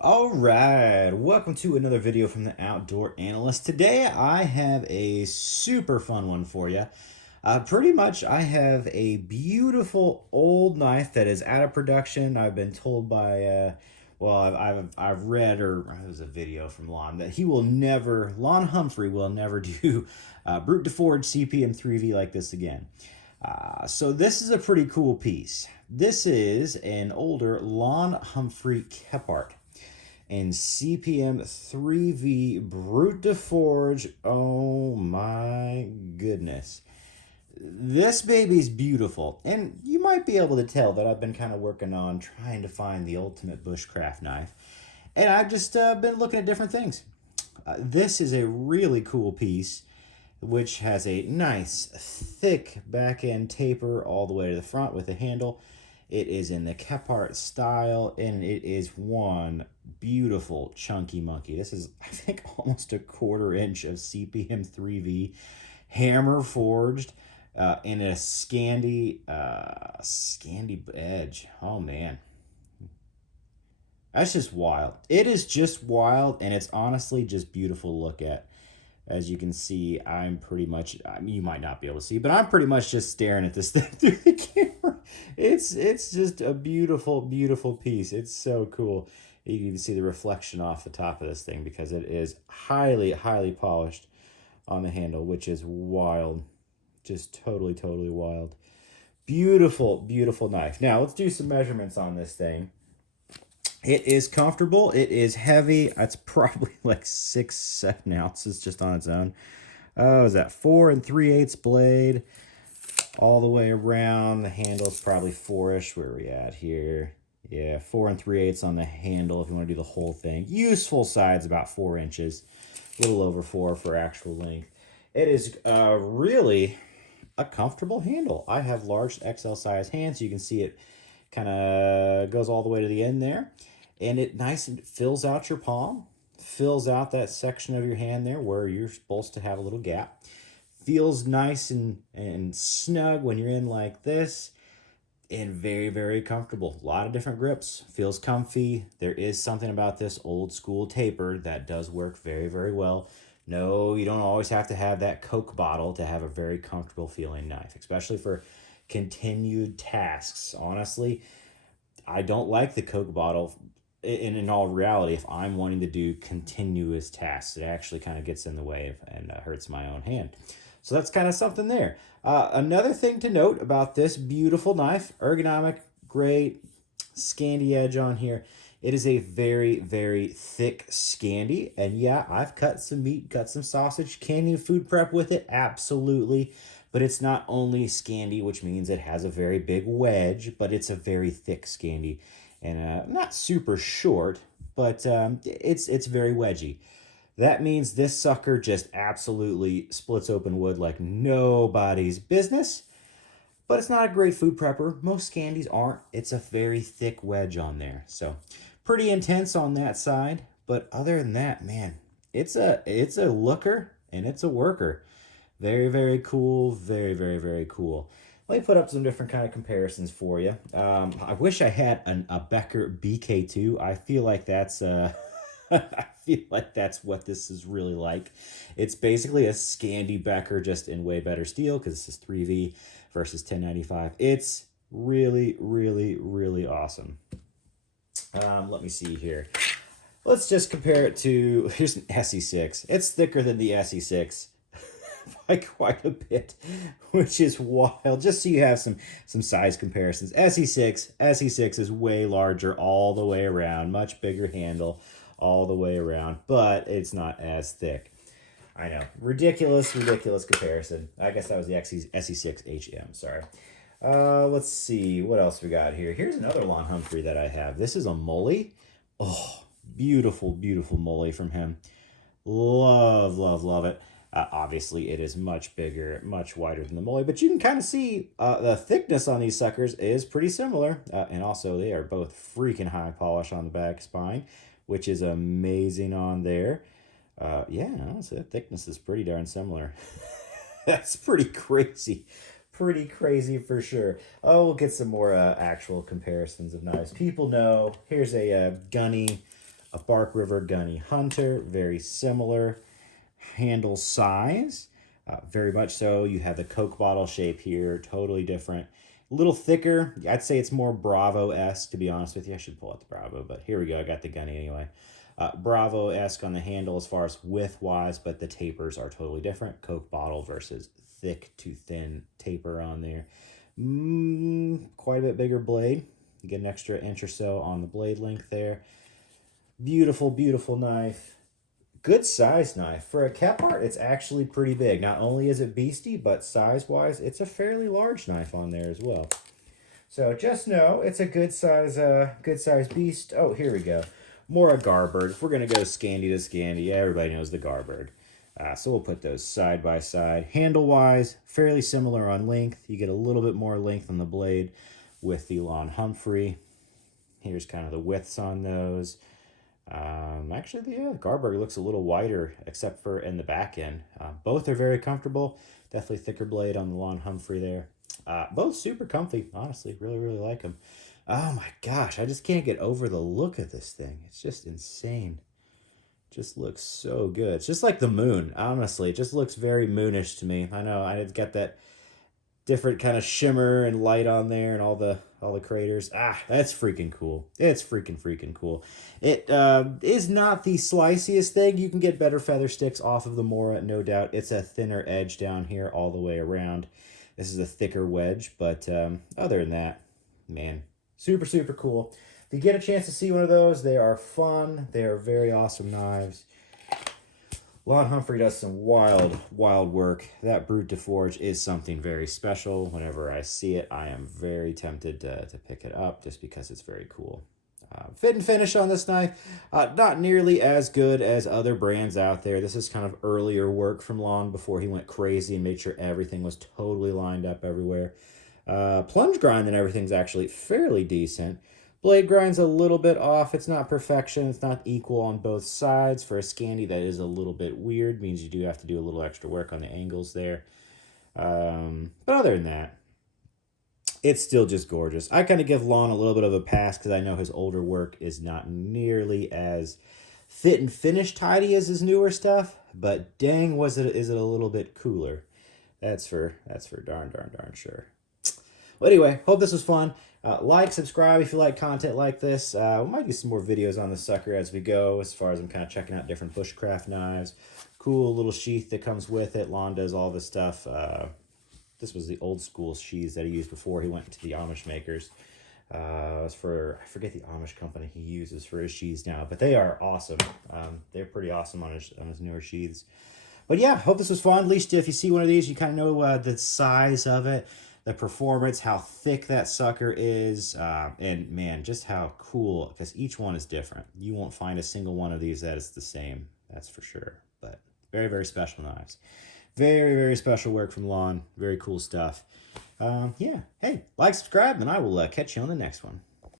All right, welcome to another video from the Outdoor Analyst. Today I have a super fun one for you. Pretty much I have a beautiful old knife that is out of production. I've been told by, I've read, or it was a video from Lon, that Lon Humphrey will never do brute to forge CPM 3V like this again. So this is a pretty cool piece. This is an older Lon Humphrey Kephart and CPM 3V Brute to Forge. Oh my goodness. This baby's beautiful, and you might be able to tell that I've been kind of working on trying to find the ultimate bushcraft knife, and I've just been looking at different things. This is a really cool piece, which has a nice thick back end taper all the way to the front with a handle. It is in the Kephart style, and it is one beautiful chunky monkey. This is, I think, almost a 1/4 inch of CPM 3V hammer forged in a Scandi edge. Oh man, that's just wild. It is just wild, and it's honestly just beautiful to look at. As you can see, I'm pretty much, you might not be able to see, but I'm pretty much just staring at this thing through the camera. It's just a beautiful, beautiful piece. It's so cool. You can even see the reflection off the top of this thing because it is highly, highly polished on the handle, which is wild. Just totally, totally wild. Beautiful, beautiful knife. Now, let's do some measurements on this thing. It is comfortable. It is heavy. It's probably like 6-7 ounces just on its own. Oh, is that 4 3/8 blade all the way around? The handle is probably 4-ish. Where are we at here? Yeah, 4 3/8 on the handle if you want to do the whole thing. Useful side's about 4 inches, a little over 4 for actual length. It is really a comfortable handle. I have large XL size hands. You can see it kind of goes all the way to the end there, and it nice and fills out your palm, fills out that section of your hand there where you're supposed to have a little gap. Feels nice and snug when you're in like this, and very, very comfortable. A lot of different grips. Feels comfy. There is something about this old school taper that does work very, very well. No, you don't always have to have that Coke bottle to have a very comfortable feeling knife, especially for continued tasks. Honestly, I don't like the Coke bottle. In all reality, if I'm wanting to do continuous tasks, it actually kind of gets in the way and hurts my own hand. So that's kind of something there. Another thing to note about this beautiful knife, ergonomic, great Scandi edge on here. It is a very, very thick Scandi. And yeah, I've cut some meat, cut some sausage. Can you food prep with it? Absolutely. But it's not only Scandi, which means it has a very big wedge, but it's a very thick Scandi. And not super short, but it's very wedgy. That means this sucker just absolutely splits open wood like nobody's business. But it's not a great food prepper. Most Scandis aren't. It's a very thick wedge on there. So pretty intense on that side. But other than that, man, it's a looker and it's a worker. Very, very cool. Very, very, very cool. Let me put up some different kind of comparisons for you. I wish I had a Becker BK2. I feel like that's I feel like that's what this is really like. It's basically a Scandi Becker just in way better steel because this is 3V versus 1095. It's really, really, really awesome. Let me see here. Let's just compare it to, here's an SE6. It's thicker than the SE6 by quite a bit, which is wild. Just so you have some size comparisons. SE6 is way larger all the way around, much bigger handle all the way around, but it's not as thick. I know, ridiculous comparison. I guess that was the SE6 HM. Sorry. Let's see what else we got here. Here's another Lon Humphrey that I have. This is a Mully. Oh, beautiful, beautiful Mully from him. Love, love, love it. Obviously, it is much bigger, much wider than the Mully, but you can kind of see the thickness on these suckers is pretty similar. And also, they are both freaking high polish on the back spine, which is amazing on there. Yeah, honestly, the thickness is pretty darn similar. That's pretty crazy. Pretty crazy for sure. Oh, we'll get some more actual comparisons of knives. People know. Here's a Gunny a Bark River Gunny Hunter, very similar handle size, very much so. You have the Coke bottle shape here, totally different. A little thicker. I'd say it's more Bravo-esque, to be honest with you. I should pull out the Bravo, but here we go. I got the Gunny anyway. Bravo-esque on the handle as far as width-wise, but the tapers are totally different. Coke bottle versus thick to thin taper on there. Quite a bit bigger blade. You get an extra inch or so on the blade length there. Beautiful, beautiful knife. Good size knife. For a Kephart, it's actually pretty big. Not only is it beastie, but size-wise, it's a fairly large knife on there as well. So just know it's a good size beast. Oh, here we go. More a Garbird. If we're going to go Scandi to Scandi, everybody knows the Garbird. So we'll put those side by side. Handle-wise, fairly similar on length. You get a little bit more length on the blade with the Lon Humphrey. Here's kind of the widths on those. Actually, the Garbird looks a little wider, except for in the back end. Both are very comfortable. Definitely thicker blade on the Lon Humphrey there. Both super comfy, honestly. Really, really like them. Oh my gosh, I just can't get over the look of this thing. It's just insane. Just looks so good. It's just like the moon, honestly. It just looks very moonish to me. I know, I got that different kind of shimmer and light on there and all the craters. That's freaking cool. It's freaking cool. It is not the sliceiest thing. You can get better feather sticks off of the Mora, no doubt. It's a thinner edge down here all the way around. This is a thicker wedge, but other than that, man, super cool. If you get a chance to see one of those, they are fun. They are very awesome knives. Lon Humphrey does some wild work. That Brute de Forge is something very special. Whenever I see it, I am very tempted to pick it up just because it's very cool. Fit and finish on this knife, not nearly as good as other brands out there. This is kind of earlier work from Lon before he went crazy and made sure everything was totally lined up everywhere. Plunge grind and everything's actually fairly decent. Blade grind's a little bit off. It's not perfection. It's not equal on both sides. For a Scandi, that is a little bit weird. Means you do have to do a little extra work on the angles there. But other than that, it's still just gorgeous. I kind of give Lon a little bit of a pass because I know his older work is not nearly as fit and finish tidy as his newer stuff. But dang, is it a little bit cooler. That's for darn sure. Well, anyway, hope this was fun. Like, subscribe if you like content like this. We might do some more videos on the sucker as we go, as far as I'm kind of checking out different bushcraft knives. Cool little sheath that comes with it. Lon does all this stuff. This was the old school sheaths that he used before he went to the Amish makers. It was for, I forget the Amish company he uses for his sheaths now, but they are awesome. They're pretty awesome on his newer sheaths. But yeah, hope this was fun. At least if you see one of these, you kind of know the size of it, the performance, how thick that sucker is, and man, just how cool, because each one is different. You won't find a single one of these that is the same, that's for sure. But very special knives. Very special work from Lon. Very cool stuff. Yeah, hey, like, subscribe, and I will catch you on the next one.